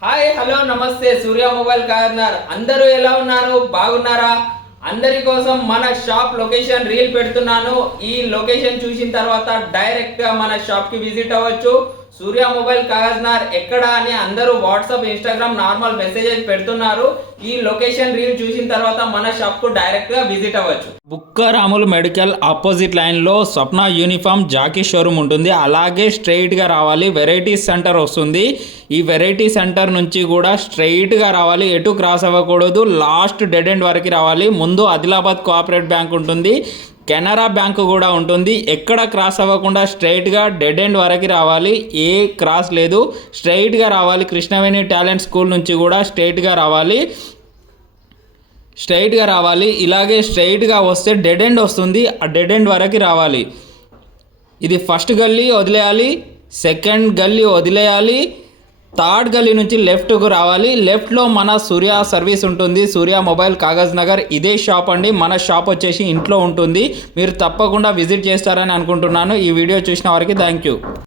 hi hello నమస్తే సూర్య mobile corner అందరూ ఎలా ఉన్నారు బాగున్నారా అందరి కోసం మన షాప్ లొకేషన్ రీల్ పెడుతున్నాను ఈ లొకేషన్ చూసిన తర్వాత డైరెక్ట్ గా మన షాప్ కి విజిట్ అవ్వచ్చు సూర్య మొబైల్ కార్నర్ ఎక్కడ అని అందరూ వాట్సాప్ ఇన్స్టాగ్రామ్ నార్మల్ మెసేజెస్ పెడుతున్నారు ఈ లొకేషన్ రీల్ చూసిన తర్వాత మన షాప్ కు డైరెక్ట్ గా విజిట్ అవ్వచ్చు బుక్కరాములు మెడికల్ ఆపోజిట్ లైన్ లో స్వప్న యూనిఫామ్ జాకీ షోరూమ్ ఉంటుంది అలాగే స్ట్రైట్ గా రావాలి వెరైటీస్ సెంటర్ వస్తుంది ఈ వెరైటీ సెంటర్ నుంచి కూడా స్ట్రైట్ గా రావాలి ఎటు క్రాస్ అవ్వకూడదు లాస్ట్ డెడ్ ఎండ్ వరకు రావాలి ముందు ఆదిలాబాద్ కోఆపరేటివ్ బ్యాంక్ ఉంటుంది కెనరా బ్యాంకు కూడా ఉంటుంది ఎక్కడ క్రాస్ అవ్వకుండా స్ట్రైట్గా డెడ్ ఎండ్ వరకు రావాలి ఏ క్రాస్ లేదు స్ట్రైట్గా రావాలి కృష్ణవేణి టాలెంట్ స్కూల్ నుంచి కూడా స్ట్రైట్గా రావాలి ఇలాగే స్ట్రైట్గా వస్తే డెడ్ ఎండ్ వస్తుంది ఆ డెడ్ ఎండ్ వరకు రావాలి ఇది ఫస్ట్ గల్లీ వదిలేయాలి సెకండ్ గల్లీ వదిలేయాలి థర్డ్ గల్లీ నుంచి లెఫ్ట్కు రావాలి లెఫ్ట్లో మన సూర్య సర్వీస్ ఉంటుంది సూర్య మొబైల్ కాగజ్ నగర్ ఇదే షాప్ అండి మన షాప్ వచ్చేసి ఇంట్లో ఉంటుంది మీరు తప్పకుండా విజిట్ చేస్తారని అనుకుంటున్నాను ఈ వీడియో చూసిన వారికి థ్యాంక్ యూ